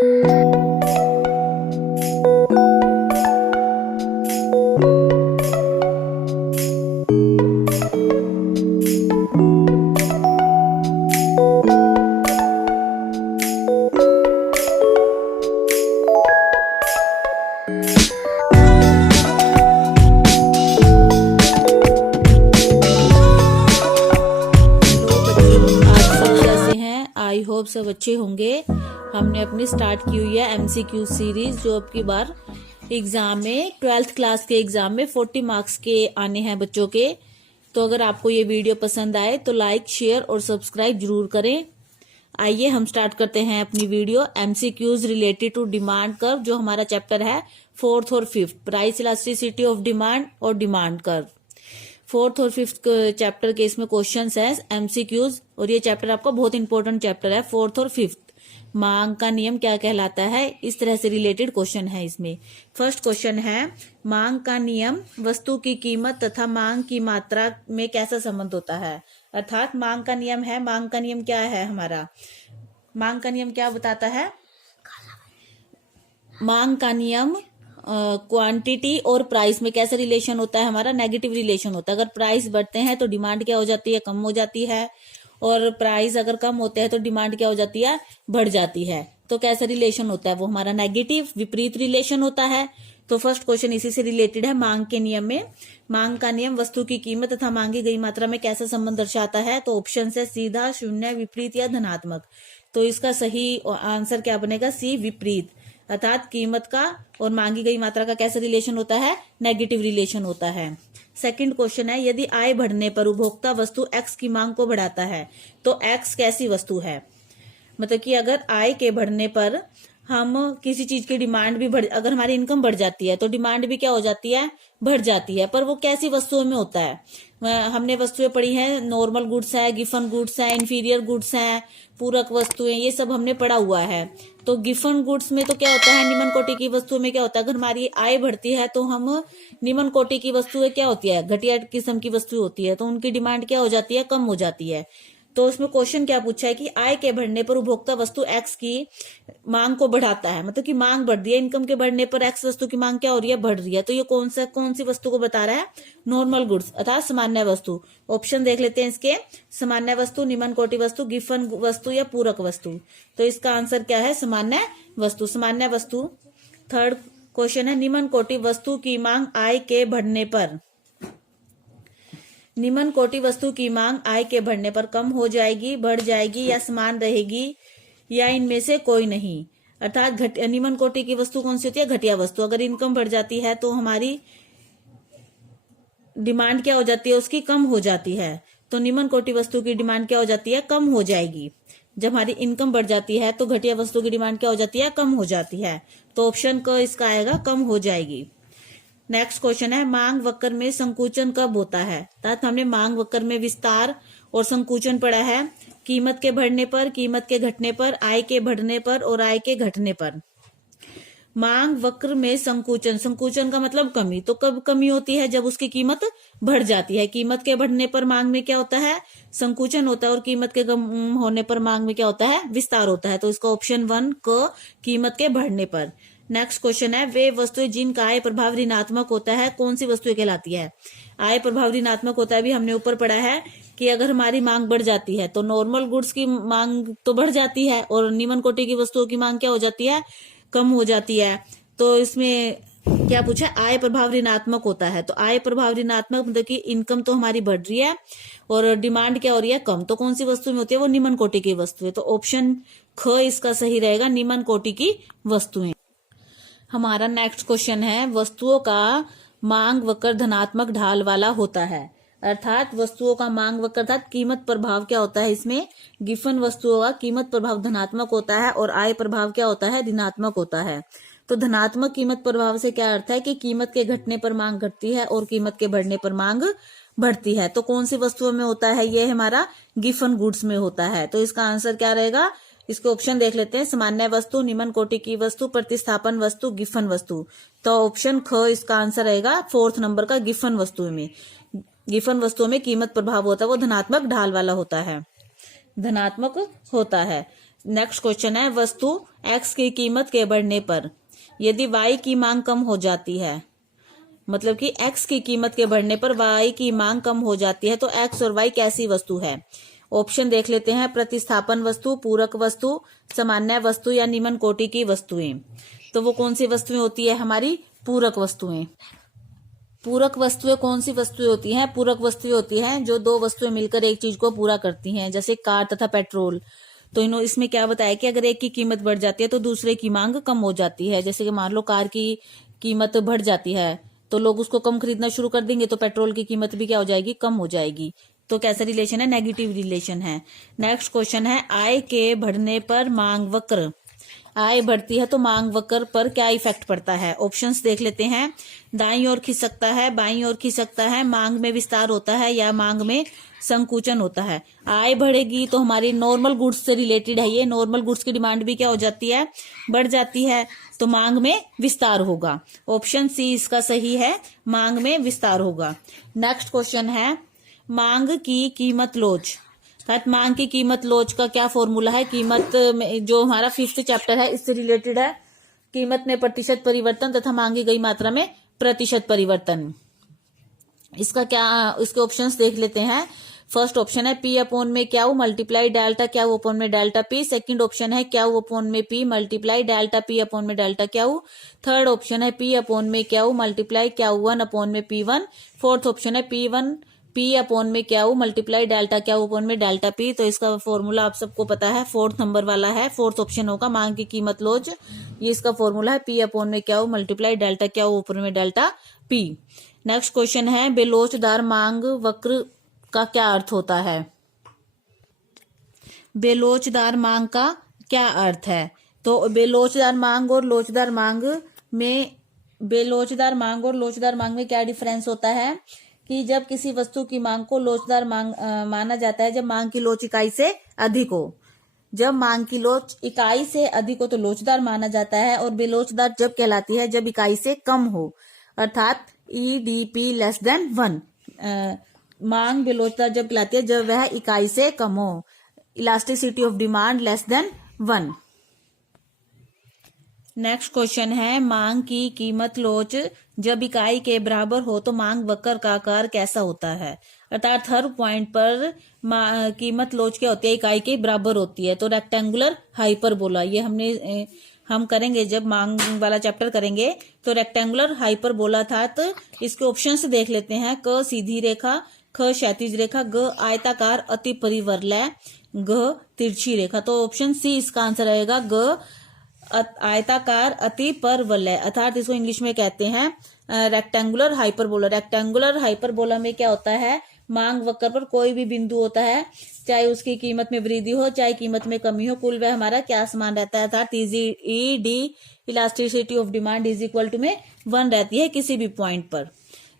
I hope सब अच्छे होंगे। हमने अपनी स्टार्ट की हुई है एमसीक्यू सीरीज, जो अब की बार एग्जाम में 12th क्लास के एग्जाम में 40 मार्क्स के आने हैं बच्चों के। तो अगर आपको ये वीडियो पसंद आए तो लाइक, शेयर और सब्सक्राइब जरूर करें। आइए हम स्टार्ट करते हैं अपनी video. MCQs related to demand curve, जो हमारा चैप्टर है 4th और 5th, price elasticity of demand और डिमांड कर्व। 4th और 5th चैप्टर के इसमें क्वेश्चंस है एमसीक्यूज, और ये चैप्टर आपका बहुत इंपॉर्टेंट चैप्टर है 4th और 5th। मांग का नियम क्या कहलाता है, इस तरह से रिलेटेड क्वेश्चन है इसमें। फर्स्ट क्वेश्चन है, मांग का नियम वस्तु की कीमत तथा मांग की मात्रा में कैसा संबंध होता है। अर्थात मांग का नियम है, मांग का नियम क्या है हमारा, मांग का नियम क्या बताता है। मांग का नियम क्वांटिटी और प्राइस में कैसा रिलेशन होता है हमारा, नेगेटिव रिलेशन होता है। अगर प्राइस बढ़ते हैं तो डिमांड क्या हो जाती है, कम हो जाती है, और प्राइस अगर कम होते हैं तो डिमांड क्या हो जाती है, बढ़ जाती है। तो कैसा रिलेशन होता है वो हमारा नेगेटिव, विपरीत रिलेशन होता है। तो फर्स्ट क्वेश्चन इसी से रिलेटेड है। मांग के नियम में, मांग का नियम वस्तु की कीमत तथा मांगी गई मात्रा में कैसा संबंध दर्शाता है। तो ऑप्शन से सीधा, शून्य, विपरीत या धनात्मक। तो इसका सही आंसर क्या बनेगा, सी, विपरीत। अर्थात कीमत का और मांगी गई मात्रा का कैसा रिलेशन होता है, नेगेटिव रिलेशन होता है। सेकंड क्वेश्चन है, यदि आय बढ़ने पर उपभोक्ता वस्तु एक्स की मांग को बढ़ाता है तो एक्स कैसी वस्तु है। मतलब कि अगर आय के बढ़ने पर हम किसी चीज की डिमांड भी अगर हमारी इनकम बढ़ जाती है तो डिमांड भी क्या हो जाती है, बढ़ जाती है। पर वो कैसी वस्तुओं में होता है, हमने वस्तुएं पढ़ी हैं, नॉर्मल गुड्स है, गिफन गुड्स है, इंफीरियर गुड्स हैं, पूरक वस्तुएं, ये सब हमने पढ़ा हुआ है। तो गिफन गुड्स में तो क्या होता है, निम्न कोटि की वस्तुओं में क्या होता है, अगर हमारी आय बढ़ती है तो हम निम्न कोटि की वस्तुएं क्या होती है, घटिया किस्म की वस्तु होती है, तो उनकी डिमांड क्या हो जाती है, कम हो जाती है। तो उसमें क्वेश्चन क्या पूछा है कि आय के बढ़ने पर उपभोक्ता वस्तु एक्स की मांग को बढ़ाता है, मतलब कि मांग बढ़ रही है, इनकम के बढ़ने पर एक्स वस्तु की मांग क्या हो रही है, बढ़ रही है। तो ये कौन सी वस्तु को बता रहा है, नॉर्मल गुड्स अर्थात सामान्य वस्तु। ऑप्शन देख लेते हैं इसके, सामान्य वस्तु, निम्न कोटि वस्तु, गिफन वस्तु या पूरक वस्तु। तो इसका आंसर क्या है, सामान्य वस्तु, सामान्य वस्तु। थर्ड क्वेश्चन है, निम्न कोटि वस्तु की मांग आय के बढ़ने पर, निम्न कोटि वस्तु की मांग आय के बढ़ने पर कम हो जाएगी, बढ़ जाएगी या समान रहेगी, या इनमें से कोई नहीं। अर्थात निम्न कोटि की वस्तु कौन सी होती है, घटिया वस्तु। अगर इनकम बढ़ जाती है तो हमारी डिमांड क्या हो जाती है, उसकी कम हो जाती है। तो निम्न कोटि वस्तु की डिमांड क्या हो जाती है, कम हो जाएगी। जब हमारी इनकम बढ़ जाती है तो घटिया वस्तु की डिमांड क्या हो जाती है, कम हो जाती है। तो ऑप्शन क इसका आएगा, कम हो जाएगी। नेक्स्ट क्वेश्चन है, मांग वक्र में संकुचन कब होता है। अर्थात हमने मांग वक्र में विस्तार और संकुचन पढ़ा है, कीमत के बढ़ने पर, कीमत के घटने पर, आय के बढ़ने पर और आय के घटने पर। मांग वक्र में संकुचन, संकुचन का मतलब कमी। तो कब कमी होती है, जब उसकी कीमत बढ़ जाती है। कीमत के बढ़ने पर मांग में क्या होता है, संकुचन होता है, और कीमत के कम होने पर मांग में क्या होता है, विस्तार होता है। तो इसका ऑप्शन 1 क, कीमत के बढ़ने पर। नेक्स्ट क्वेश्चन है, वे वस्तुएं जिनका आय प्रभाव ऋणात्मक होता है कौन सी वस्तुएं कहलाती है। आय प्रभाव ऋणात्मक होता है, भी हमने ऊपर पढ़ा है कि अगर हमारी मांग बढ़ जाती है तो नॉर्मल गुड्स की मांग तो बढ़ जाती है और निम्न कोटि की वस्तुओं की मांग क्या हो जाती है, कम हो जाती है। तो इसमें क्या पूछा, आय प्रभाव ऋणात्मक होता है। तो आय प्रभाव ऋणात्मक मतलब कि इनकम तो हमारी बढ़ रही है और डिमांड क्या हो रही है, कम। तो कौन सी वस्तु में होती है, वो निम्न कोटि की वस्तु है। तो ऑप्शन ख इसका सही रहेगा, निम्न कोटि की वस्तुएं। हमारा नेक्स्ट क्वेश्चन है, वस्तुओं का मांग वक्र धनात्मक ढाल वाला होता है। अर्थात वस्तुओं का मांग वक्र अर्थात कीमत प्रभाव क्या होता है, इसमें गिफन वस्तुओं का कीमत प्रभाव धनात्मक होता है और आय प्रभाव क्या होता है, ऋणात्मक होता है। तो धनात्मक कीमत प्रभाव से क्या अर्थ है कि कीमत के घटने पर मांग घटती है और कीमत के बढ़ने पर मांग बढ़ती है। तो कौन सी वस्तुओं में होता है, ये हमारा गिफन गुड्स में होता है। तो इसका आंसर क्या रहेगा, इसके ऑप्शन देख लेते हैं, सामान्य वस्तु, निम्न कोटि की वस्तु, प्रतिस्थापन वस्तु, गिफन वस्तु। तो ऑप्शन ख इसका आंसर रहेगा, 4th नंबर का, गिफन वस्तुओं में। गिफन वस्तुओं में कीमत प्रभाव होता है वो धनात्मक ढाल वाला होता है, धनात्मक होता है। नेक्स्ट क्वेश्चन है, वस्तु एक्स की कीमत के बढ़ने पर यदि वाई की मांग कम हो जाती है, मतलब कि एक्स की कीमत के बढ़ने पर वाई की मांग कम हो जाती है, तो एक्स और वाई कैसी वस्तु है? ऑप्शन देख लेते हैं, प्रतिस्थापन वस्तु, पूरक वस्तु, सामान्य वस्तु या निम्न कोटि की वस्तुएं। तो वो कौन सी वस्तुएं होती है? हमारी पूरक वस्तुएं। पूरक वस्तुएं कौन सी वस्तुएं होती हैं? पूरक वस्तुएं होती हैं जो दो वस्तुएं मिलकर एक चीज को पूरा करती हैं, जैसे कार तथा पेट्रोल। तो इसमें क्या बताया कि अगर एक की कीमत बढ़ जाती है तो दूसरे की मांग कम हो जाती है। जैसे कि मान लो कार की कीमत बढ़ जाती है तो लोग उसको कम खरीदना शुरू कर देंगे, तो पेट्रोल की कीमत भी क्या हो जाएगी? कम हो जाएगी। तो कैसा रिलेशन है? नेगेटिव रिलेशन है। नेक्स्ट क्वेश्चन है, आय के बढ़ने पर मांग वक्र, आय बढ़ती है तो मांग वक्र पर क्या इफेक्ट पड़ता है? ऑप्शंस देख लेते हैं, दाईं ओर खिसकता है, बाईं ओर खिसकता है, मांग में विस्तार होता है या मांग में संकुचन होता है। आय बढ़ेगी तो हमारी नॉर्मल गुड्स से रिलेटेड है ये, नॉर्मल गुड्स की डिमांड भी क्या हो जाती है? बढ़ जाती है, तो मांग में विस्तार होगा। ऑप्शन सी इसका सही है, मांग में विस्तार होगा। नेक्स्ट क्वेश्चन है, मांग की कीमत लोच, मांग की कीमत लोच का क्या फॉर्मूला है? कीमत में जो हमारा 5th चैप्टर है इससे रिलेटेड है, कीमत में प्रतिशत परिवर्तन तथा मांगी गई मात्रा में प्रतिशत परिवर्तन। इसका क्या, इसके ऑप्शंस देख लेते हैं। फर्स्ट ऑप्शन है पी अपॉन में Q multiply delta Q upon में डेल्टा पी। सेकंड ऑप्शन है क्यू अपॉन में P multiply delta P upon में डेल्टा क्यू। थर्ड ऑप्शन है पी अपॉन में Q multiply Q one upon में P one. Fourth option है P upon में Q multiply delta Q upon में delta P. तो इसका फॉर्मूला आप सबको पता है, फोर्थ नंबर वाला है, फोर्थ ऑप्शन होगा मांग की कीमत लोच। ये इसका फॉर्मूला है पी अपॉन में Q multiply delta Q upon में डेल्टा पी। नेक्स्ट क्वेश्चन है, बेलोचदार मांग वक्र का क्या अर्थ होता है? बेलोचदार मांग का क्या अर्थ है? तो बेलोचदार मांग और लोचदार मांग में, बेलोचदार मांग और लोचदार मांग में क्या डिफरेंस होता है कि जब किसी वस्तु की मांग को लोचदार मांग माना जाता है जब मांग की लोच इकाई से अधिक हो। जब मांग की लोच इकाई से अधिक हो तो लोचदार माना जाता है, और बेलोचदार जब कहलाती है जब इकाई से कम हो, अर्थात EDP लेस देन 1। मांग बेलोचदार जब कहलाती है जब वह इकाई से कम हो, elasticity of demand less than 1। Next question है, मांग की कीमत लोच जब इकाई के बराबर हो तो मांग वक्र का आकार कैसा होता है? अर्थात हर पॉइंट पर कीमत लोच क्या होती है? इकाई के बराबर होती है। तो रेक्टेंगुलर हाइपरबोला, ये हम करेंगे जब मांग वाला चैप्टर करेंगे तो रेक्टेंगुलर हाइपरबोला था। तो इसके ऑप्शंस देख लेते हैं, क सीधी रेखा, ख क्षैतिज रेखा, ग आयताकार अति परिवर्लय, घ तिरछी रेखा। तो ऑप्शन सी इसका आंसर रहेगा, ग आयताकार अति परवलय, अर्थात इसको इंग्लिश में कहते हैं रेक्टेंगुलर हाइपरबोला। रेक्टेंगुलर हाइपरबोला में क्या होता है? मांग वक्र पर कोई भी बिंदु होता है, चाहे उसकी कीमत में वृद्धि हो चाहे कीमत में कमी हो, कुल वह हमारा क्या समान रहता है? अर्थात ED elasticity of demand is equal to में 1 रहती है किसी भी पॉइंट पर।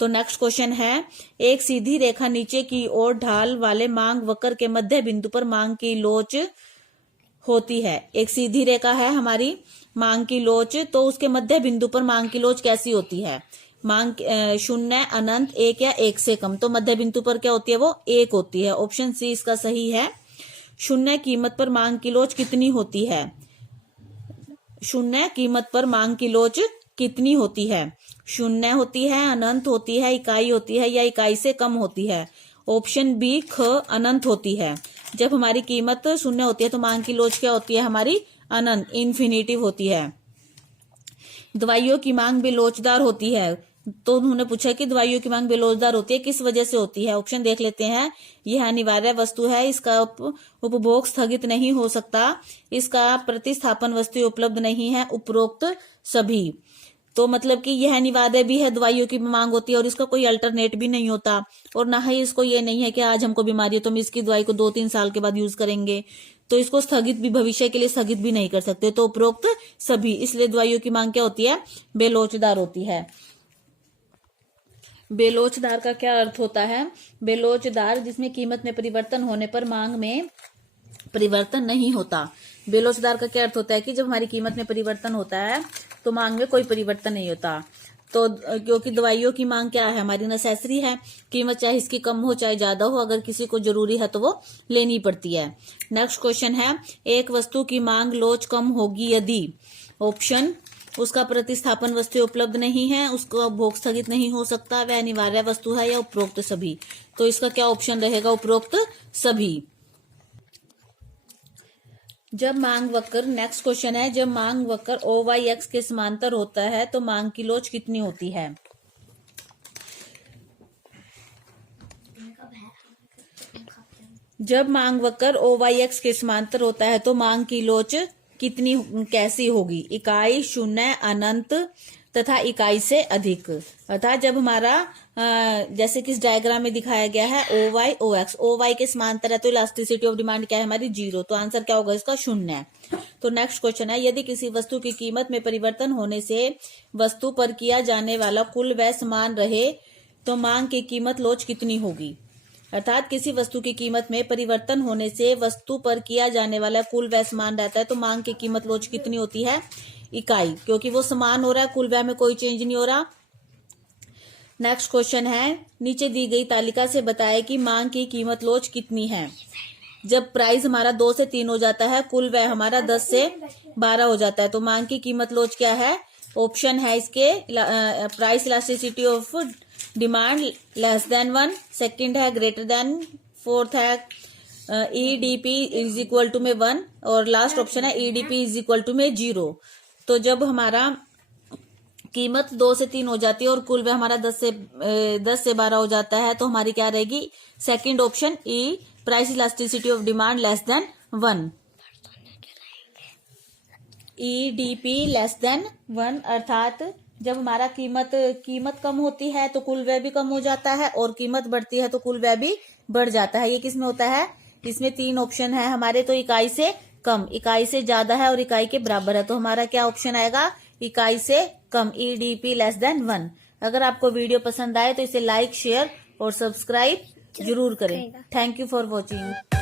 तो नेक्स्ट क्वेश्चन है, एक सीधी रेखा नीचे की ओर ढाल वाले मांग वक्र के मध्य बिंदु पर मांग की लोच होती है। एक सीधी रेखा है हमारी मांग की लोच, तो उसके मध्य बिंदु पर मांग की लोच कैसी होती है? मांग 0, अनंत, 1 या 1 से कम। तो मध्य बिंदु पर क्या होती है? वो 1 होती है। ऑप्शन सी इसका सही है। 0 कीमत पर मांग की लोच कितनी होती है? 0 कीमत पर मांग की लोच कितनी होती है? 0 होती है, अनंत होती है, इकाई होती है या इकाई से कम होती है? ऑप्शन बी ख अनंत होती है। जब हमारी कीमत 0 होती है तो मांग की लोच क्या होती है? हमारी अनंत, इन्फिनिटिव होती है। दवाइयों की मांग बेलोचदार होती है, तो उन्होंने पूछा कि दवाइयों की मांग बेलोचदार होती है, किस वजह से होती है? ऑप्शन देख लेते हैं, यह अनिवार्य वस्तु है, इसका उपभोग स्थगित नहीं हो सकता, इसका प्रतिस्थापन वस्तु उपलब्ध नहीं है, उपरोक्त सभी। तो मतलब कि यह अनिवार्य भी है, दवाइयों की मांग होती है और इसका कोई अल्टरनेट भी नहीं होता, और ना ही इसको ये नहीं है कि आज हमको बीमारी है तो हम इसकी दवाई को 2-3 साल के बाद यूज करेंगे, तो इसको स्थगित भी, भविष्य के लिए स्थगित भी नहीं कर सकते। तो उपरोक्त सभी, इसलिए दवाइयों की मांग क्या होती है? बेलोचदार होती है। बेलोचदार का क्या अर्थ होता है? बेलोचदार जिसमें कीमत में परिवर्तन होने पर मांग में परिवर्तन नहीं होता। बेलोचदार का क्या अर्थ होता है कि जब हमारी कीमत में परिवर्तन होता है तो मांग में कोई परिवर्तन नहीं होता। तो क्योंकि दवाइयों की मांग क्या है, हमारी नेसेसरी है, कीमत चाहे इसकी कम हो चाहे ज्यादा हो, अगर किसी को जरूरी है तो वो लेनी पड़ती है। नेक्स्ट क्वेश्चन है, एक वस्तु की मांग लोच कम होगी यदि ऑप्शन, उसका प्रतिस्थापन वस्तु उपलब्ध नहीं है, उसका उपभोग स्थगित नहीं हो सकता, वह अनिवार्य वस्तु है, या उपरोक्त सभी। तो इसका क्या ऑप्शन रहेगा, उपरोक्त सभी। जब मांग वक्र, नेक्स्ट क्वेश्चन है, जब मांग वक्र OYX के समांतर होता है तो मांग की लोच कितनी होती है। जब मांग वक्र OYX के समांतर होता है तो मांग की लोच कितनी कैसी होगी, इकाई, शून्य, अनंत तथा इकाई से अधिक। अर्थात जब हमारा जैसे कि इस डायग्राम में दिखाया गया है OY OX के समांतर है तो इलास्टिसिटी ऑफ डिमांड क्या है हमारी 0, तो आंसर क्या होगा इसका, शून्य। तो नेक्स्ट क्वेश्चन है, यदि किसी वस्तु की कीमत में परिवर्तन होने से वस्तु पर किया जाने वाला कुल व्यय समान रहे तो मांग की कीमत लोच कितनी होगी। अर्थात किसी वस्तु की कीमत में परिवर्तन होने से वस्तु पर किया जाने वाला कुल व्यय समान रहता है तो मांग की कीमत लोच कितनी होती है, इकाई, क्योंकि वो समान हो रहा है, कुल व्यय में कोई चेंज नहीं हो रहा। नेक्स्ट क्वेश्चन है, नीचे दी गई तालिका से बताए कि मांग की कीमत लोच कितनी है। जब प्राइस हमारा 2 से 3 हो जाता है, कुल व्यय हमारा 10 से 12 हो जाता है, तो मांग की कीमत लोच क्या है। ऑप्शन है इसके, price elasticity of demand less than 1, second है ग्रेटर देन, फोर्थ है EDP इज इक्वल टू में 1, और लास्ट ऑप्शन है EDP इज इक्वल टू में 0। तो जब हमारा कीमत 2 से 3 हो जाती है और कुल व्यय हमारा 10 से 12 हो जाता है तो हमारी क्या रहेगी, second option E, price elasticity of demand less than 1, EDP less than 1। अर्थात जब हमारा कीमत कम होती है तो कुल व्यय भी कम हो जाता है, और कीमत बढ़ती है तो कुल व्यय भी बढ़ जाता है। ये किस में होता है, इसमें 3 ऑप्शन है हमारे, तो इकाई से कम, इकाई से ज्यादा है और इकाई के बराबर है, तो हमारा क्या ऑप्शन आएगा, इकाई से कम, EDP लेस देन 1। अगर आपको वीडियो पसंद आए तो इसे लाइक, शेयर और सब्सक्राइब जरूर करें। Thank you for watching.